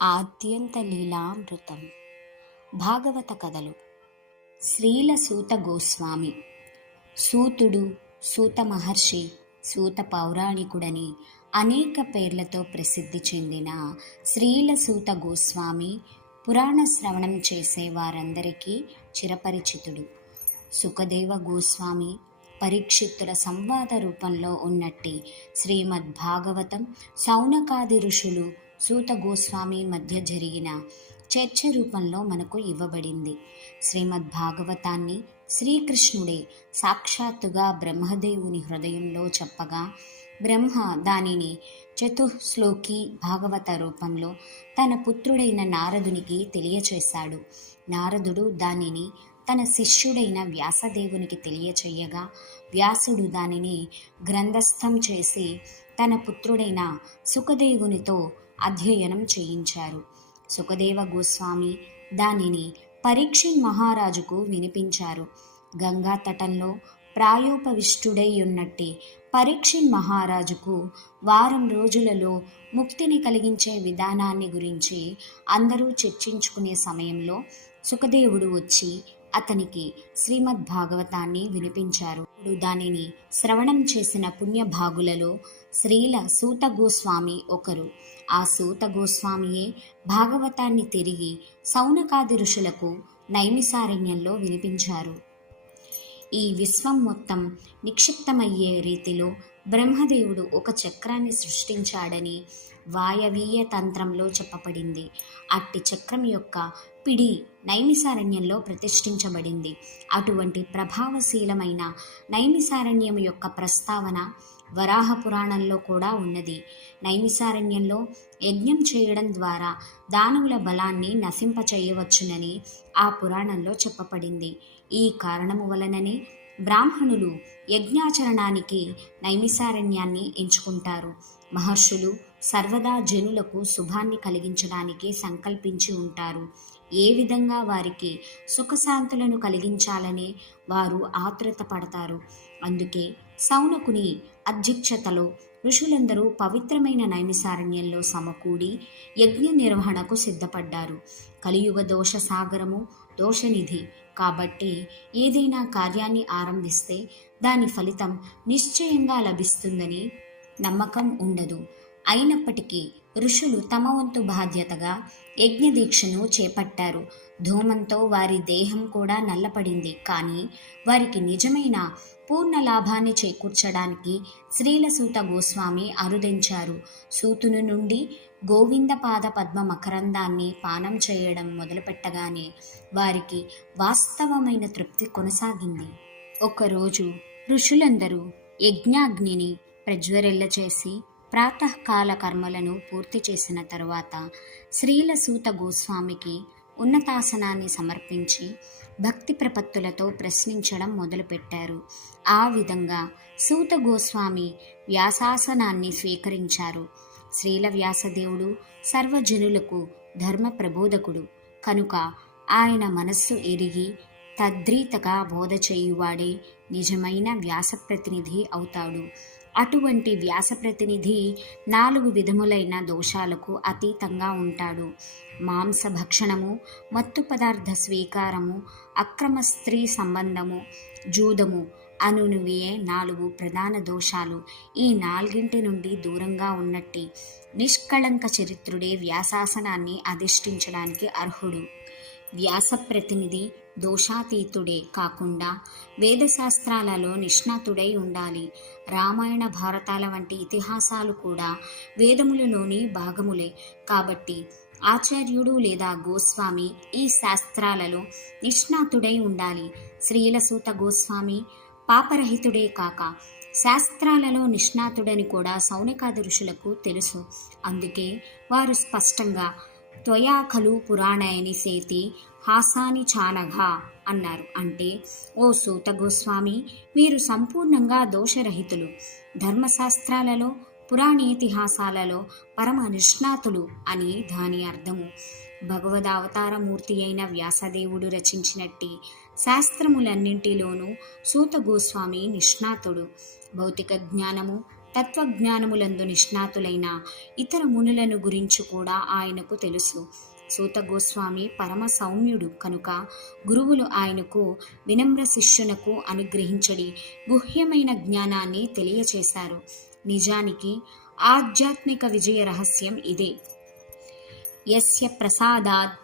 ఆద్యంత లీలామృతం. భాగవత కథలు. శ్రీల సూత గోస్వామి. సూతుడు, సూత మహర్షి, సూత పౌరాణికుడని అనేక పేర్లతో ప్రసిద్ధి చెందిన శ్రీల సూత గోస్వామి పురాణ శ్రవణం చేసే వారందరికీ చిరపరిచితుడు. సుఖదేవ గోస్వామి, పరీక్షిత్తుల సంవాద రూపంలో ఉన్నట్టి శ్రీమద్భాగవతం శౌనకాది ఋషులు సూత గోస్వామి మధ్య జరిగిన చర్చ రూపంలో మనకు ఇవ్వబడింది. శ్రీమద్భాగవతాన్ని శ్రీకృష్ణుడే సాక్షాత్తుగా బ్రహ్మదేవుని హృదయంలో చెప్పగా, బ్రహ్మ దానిని చతుశ్లోకి భాగవత రూపంలో తన పుత్రుడైన నారదునికి తెలియచేశాడు. నారదుడు దానిని తన శిష్యుడైన వ్యాసదేవునికి తెలియచేయగా, వ్యాసుడు దానిని గ్రంథస్థం చేసి తన పుత్రుడైన సుఖదేవునితో అధ్యయనం చేయించారు. సుఖదేవ గోస్వామి దానిని పరీక్షిత్ మహారాజుకు వినిపించారు. గంగా తటంలో ప్రాయోపవిష్టుడై ఉన్నట్టి పరీక్షిత్ మహారాజుకు వారం రోజులలో ముక్తిని కలిగించే విధానాన్ని గురించి అందరూ చర్చించుకునే సమయంలో సుఖదేవుడు వచ్చి అతనికి శ్రీమద్భాగవతాన్ని వినిపించారు. దానిని శ్రవణం చేసిన పుణ్యభాగులలో శ్రీల సూత గోస్వామి ఒకరు. ఆ సూత గోస్వామియే భాగవతాన్ని తిరిగి శౌనకాది ఋషులకు నైమిసారణ్యంలో వినిపించారు. ఈ విశ్వం మొత్తం నిక్షిప్తమయ్యే రీతిలో బ్రహ్మదేవుడు ఒక చక్రాన్ని సృష్టించాడని వాయవీయ తంత్రంలో చెప్పబడింది. అట్టి చక్రం యొక్క పిడి నైమిసారణ్యంలో ప్రతిష్ఠించబడింది. అటువంటి ప్రభావశీలమైన నైమిసారణ్యం యొక్క ప్రస్తావన వరాహ పురాణంలో కూడా ఉన్నది. నైమిసారణ్యంలో యజ్ఞం చేయడం ద్వారా దానవుల బలాన్ని నశింపచేయవచ్చునని ఆ పురాణంలో చెప్పబడింది. ఈ కారణము వలననే బ్రాహ్మణులు యజ్ఞాచరణానికి నైమిసారణ్యాన్ని ఎంచుకుంటారు. మహర్షులు సర్వదా జనులకు శుభాన్ని కలిగించడానికి సంకల్పించి ఉంటారు. ఏ విధంగా వారికి సుఖశాంతులను కలిగించాలని వారు ఆతృత పడతారు. అందుకే శౌనకుని అధ్యక్షతలో ఋషులందరూ పవిత్రమైన నైమిసారణ్యంలో సమకూడి యజ్ఞ నిర్వహణకు సిద్ధపడ్డారు. కలియుగ దోష సాగరము దోషనిధి కాబట్టి ఏదైనా కార్యాన్ని ఆరంభిస్తే దాని ఫలితం నిశ్చయంగా లభిస్తుందని నమ్మకం ఉండదు. అయినప్పటికీ ఋషులు తమ వంతు బాధ్యతగా యజ్ఞదీక్షను చేపట్టారు. ధూమంతో వారి దేహం కూడా నల్లపడింది. కానీ వారికి నిజమైన పూర్ణ లాభాన్ని చేకూర్చడానికి శ్రీలసూత గోస్వామి అరుదించారు. సూతుని నుండి గోవింద పాద పద్మ మకరందాన్ని పానం చేయడం మొదలుపెట్టగానే వారికి వాస్తవమైన తృప్తి కొనసాగింది. ఒకరోజు ఋషులందరూ యజ్ఞాగ్నిని ప్రజ్వరిల్ల చేసి ప్రాతకాల కర్మలను పూర్తి చేసిన తరువాత శ్రీలసూత గోస్వామికి ఉన్నతాసనాన్ని సమర్పించి భక్తి ప్రపత్తులతో ప్రశ్నించడం మొదలుపెట్టారు. ఆ విధంగా సూత గోస్వామి వ్యాసాసనాన్ని స్వీకరించారు. శ్రీల వ్యాసదేవుడు సర్వజనులకు ధర్మ ప్రబోధకుడు కనుక ఆయన మనస్సు ఎరిగి తద్రీతగా బోధ చేయువాడే నిజమైన వ్యాసప్రతినిధి అవుతాడు. అటువంటి వ్యాసప్రతినిధి 4 విధములైన దోషాలకు అతీతంగా ఉంటాడు. మాంస భక్షణము, మత్తు పదార్థ స్వీకారము, అక్రమ స్త్రీ సంబంధము, జూదము అనునివే 4 ప్రధాన దోషాలు. ఈ 4 నుండి దూరంగా ఉన్నట్టి నిష్కళంక చరిత్రుడే వ్యాసాసనాన్ని అధిష్ఠించడానికి అర్హుడు. వ్యాసప్రతినిధి దోషాతీతుడే కాకుండా వేదశాస్త్రాలలో నిష్ణాతుడై ఉండాలి. రామాయణ భారతాల వంటి ఇతిహాసాలు కూడా వేదములలోని భాగములే కాబట్టి ఆచార్యుడు లేదా గోస్వామి ఈ శాస్త్రాలలో నిష్ణాతుడై ఉండాలి. శ్రీలసూత గోస్వామి పాపరహితుడే కాక శాస్త్రాలలో నిష్ణాతుడని కూడా శౌనకాది ఋషులకు తెలుసు. అందుకే వారు స్పష్టంగా త్వయా ఖలు పురాణాయని సేతి హాసాని చానఘా అన్నారు. అంటే, ఓ సూత గోస్వామి, మీరు సంపూర్ణంగా దోషరహితులు, ధర్మశాస్త్రాలలో పురాణేతిహాసాలలో పరమ నిష్ణాతులు అని దాని అర్థము. భగవదావతారమూర్తి అయిన వ్యాసదేవుడు రచించినట్టి శాస్త్రములన్నింటిలోనూ సూత గోస్వామి నిష్ణాతుడు. భౌతిక జ్ఞానము తత్వజ్ఞానములందు నిష్ణాతులైన ఇతర మునులను గురించి కూడా ఆయనకు తెలుసు. సూత గోస్వామి పరమ సౌమ్యుడు కనుక గురువులు ఆయనకు వినమ్ర శిష్యునకు అనుగ్రహించడి గుహ్యమైన జ్ఞానాన్ని తెలియచేశారు. నిజానికి ఆధ్యాత్మిక విజయ రహస్యం ఇదే. యస్య ప్రసాదాద్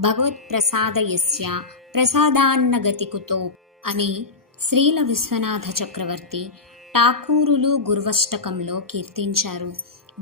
భగవత్ప్రసాద యస్య ప్రసాదాన్నగతికుతో అని శ్రీల విశ్వనాథ చక్రవర్తి ఠాకూరులు గురువష్టకంలో కీర్తించారు.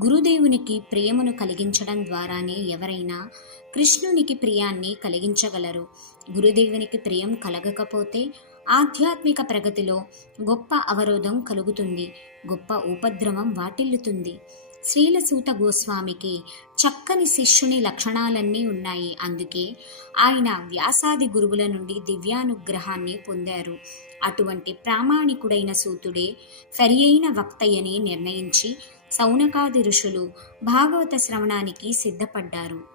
గురుదేవునికి ప్రియమును కలిగించడం ద్వారానే ఎవరైనా కృష్ణునికి ప్రియాన్ని కలిగించగలరు. గురుదేవునికి ప్రియం కలగకపోతే ఆధ్యాత్మిక ప్రగతిలో గొప్ప అవరోధం కలుగుతుంది, గొప్ప ఉపద్రవం వాటిల్లుతుంది. శ్రీల సూత గోస్వామికి చక్కని శిష్యుని లక్షణాలన్నీ ఉన్నాయి. అందుకే ఆయన వ్యాసాది గురువుల నుండి దివ్యానుగ్రహాన్ని పొందారు. అటువంటి ప్రామాణికుడైన సూతుడే సరియైన వక్తయని నిర్ణయించి సౌనకాది ఋషులు భాగవత శ్రవణానికి సిద్ధపడ్డారు.